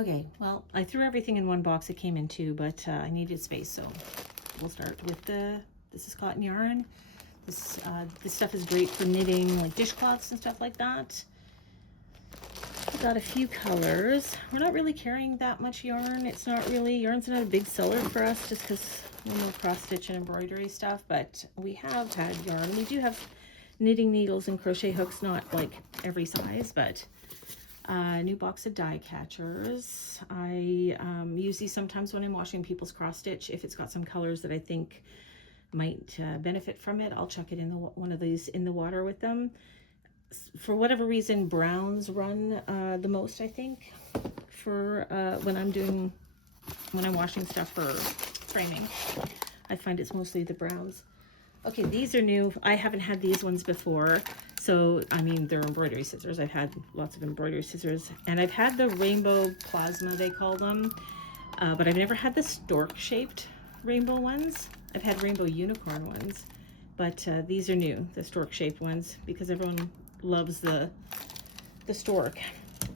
Okay, well, I threw everything in one box. It came in two, but I needed space, so we'll start with this is cotton yarn. This stuff is great for knitting like dishcloths and stuff like that. I've got a few colors. We're not really carrying that much yarn. Yarn's not a big seller for us just because we're more cross stitch and embroidery stuff, but we have had yarn. We do have knitting needles and crochet hooks, not like every size, but a new box of die catchers. I use these sometimes when I'm washing people's cross stitch. If it's got some colors that I think might benefit from it, I'll chuck it in one of these in the water with them. For whatever reason, browns run the most, I think, for when I'm washing stuff for framing. I find it's mostly the browns. Okay, these are new. I haven't had these ones before. So, I mean, they're embroidery scissors. I've had lots of embroidery scissors. And I've had the rainbow plasma, they call them. But I've never had the stork-shaped rainbow ones. I've had rainbow unicorn ones. But these are new, the stork-shaped ones, because everyone loves the stork.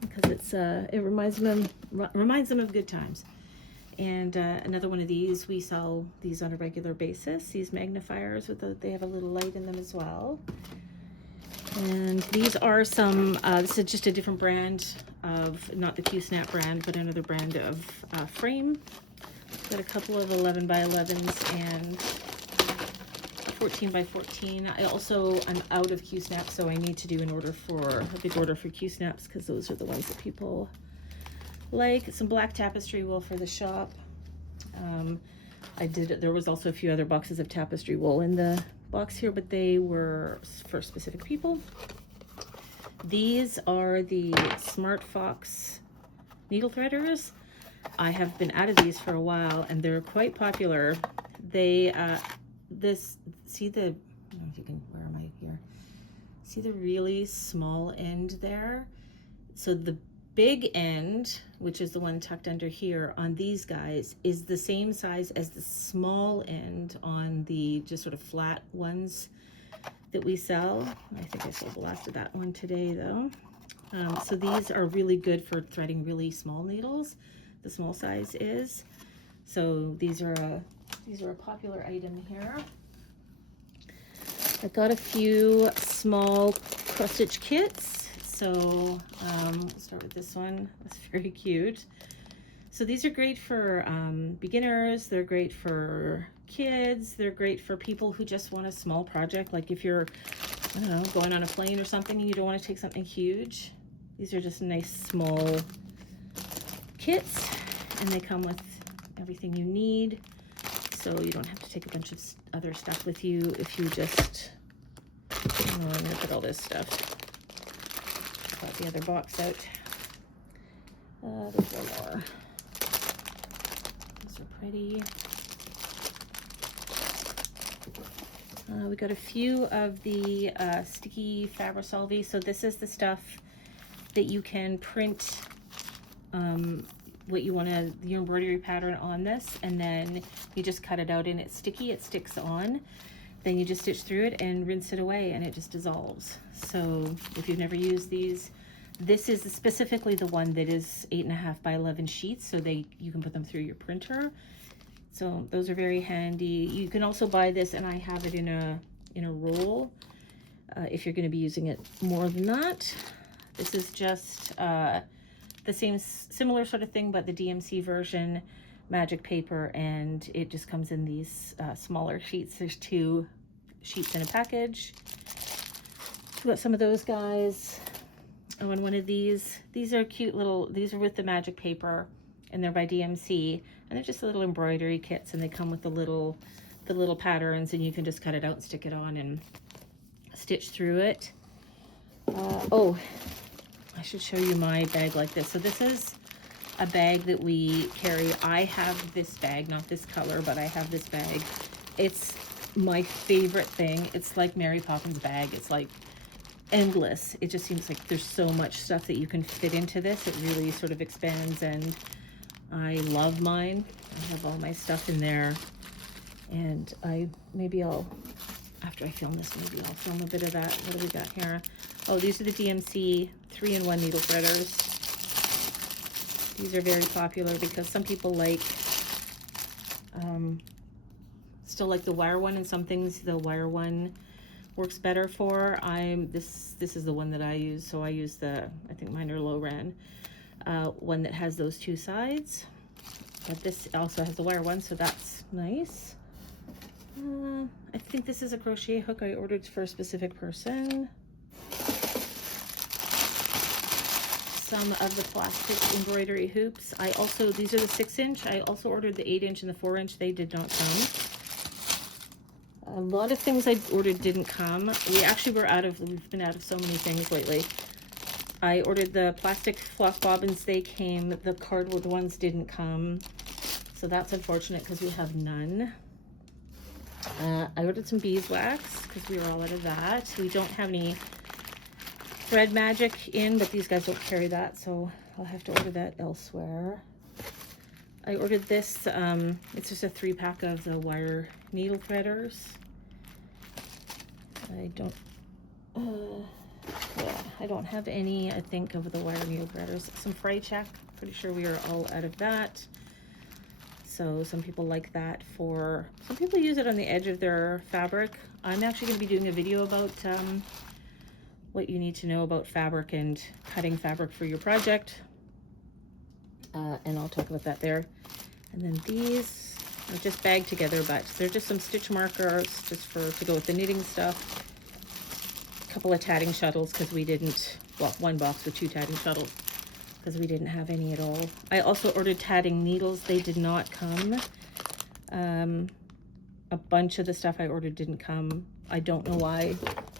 Because it reminds them of good times. And another one of these, we sell these on a regular basis. These magnifiers, they have a little light in them as well. And these are some, this is just a different brand of, not the Q-Snap brand, but another brand of frame. Got a couple of 11 by 11s and 14 by 14. I'm out of Q-Snaps, so I need to do a big order for Q-Snaps because those are the ones that people like. Some black tapestry wool for the shop. There was also a few other boxes of tapestry wool in the box here, but they were for specific people. These are the Smart Fox needle threaders. I have been out of these for a while and they're quite popular. They, I don't know if you can, where am I here? See the really small end there? So the big end, which is the one tucked under here on these guys, is the same size as the small end on the just sort of flat ones that we sell. I think I sold the last of that one today though. So these are really good for threading really small needles. The small size is. So these are a popular item here. I got a few small cross stitch kits. So we'll start with this one. It's very cute. So these are great for beginners. They're great for kids. They're great for people who just want a small project. Like if you're, I don't know, going on a plane or something and you don't want to take something huge. These are just nice small kits and they come with everything you need. So you don't have to take a bunch of other stuff with you if you just, I'm gonna look at all this stuff. Got the other box out. There's one more. These are pretty. We got a few of the sticky Fabri-Solvi. So this is the stuff that you can print what you want your embroidery pattern on this, and then you just cut it out and it's sticky, it sticks on. Then you just stitch through it and rinse it away and it just dissolves. So if you've never used these, this is specifically the one that is 8.5 by 11 sheets, so you can put them through your printer. So those are very handy. You can also buy this, and I have it in a roll if you're going to be using it more than that. This is just the similar sort of thing, but the DMC version, magic paper, and it just comes in these smaller sheets. There's 2 sheets in a package. We've got some of those guys. Oh, and one of these are cute little, these are with the magic paper, and they're by DMC, and they're just little embroidery kits, and they come with the little patterns, and you can just cut it out and stick it on and stitch through it. Oh, I should show you my bag like this. So this is a bag that we carry. I have this bag, not this color, but I have this bag. It's my favorite thing. It's like Mary Poppins bag. It's like endless. It just seems like there's so much stuff that you can fit into this. It really sort of expands, and I love mine. I have all my stuff in there, and after I film this, maybe I'll film a bit of that. What do we got here? Oh, these are the DMC 3-in-1 needle threaders. These are very popular because some people like, still like the wire one, and some things the wire one works better for. This is the one that I use, so I use the, I think mine are low ran, one that has those two sides. But this also has the wire one, so that's nice. I think this is a crochet hook I ordered for a specific person. Some of the plastic embroidery hoops. These are the 6-inch. I also ordered the 8-inch and the 4-inch. They did not come. A lot of things I ordered didn't come. We've been out of so many things lately. I ordered the plastic floss bobbins. They came. The cardboard ones didn't come. So that's unfortunate because we have none. I ordered some beeswax because we were all out of that. We don't have any Thread Magic in, but these guys don't carry that, so I'll have to order that elsewhere. I ordered this, it's just a 3-pack of the wire needle threaders. I don't have any, I think, of the wire needle threaders. Some fray check, pretty sure we are all out of that. So some people like that some people use it on the edge of their fabric. I'm actually going to be doing a video about what you need to know about fabric and cutting fabric for your project. And I'll talk about that there. And then these are just bagged together, but they're just some stitch markers just to go with the knitting stuff. A couple of tatting shuttles because we didn't, well, one box with 2 tatting shuttles because we didn't have any at all. I also ordered tatting needles. They did not come. A bunch of the stuff I ordered didn't come. I don't know why.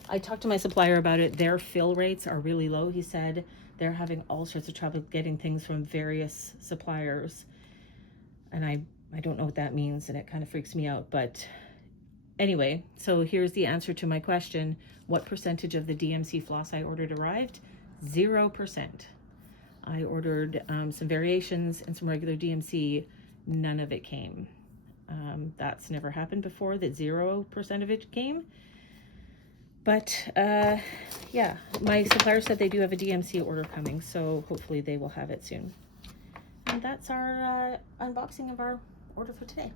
I talked to my supplier about it. Their fill rates are really low. He said they're having all sorts of trouble getting things from various suppliers. And I don't know what that means, and it kind of freaks me out. But anyway, so here's the answer to my question. What percentage of the DMC floss I ordered arrived? 0%. I ordered some variations and some regular DMC. None of it came. That's never happened before, that 0% of it came. But yeah, my supplier said they do have a DMC order coming, so hopefully they will have it soon. And that's our unboxing of our order for today.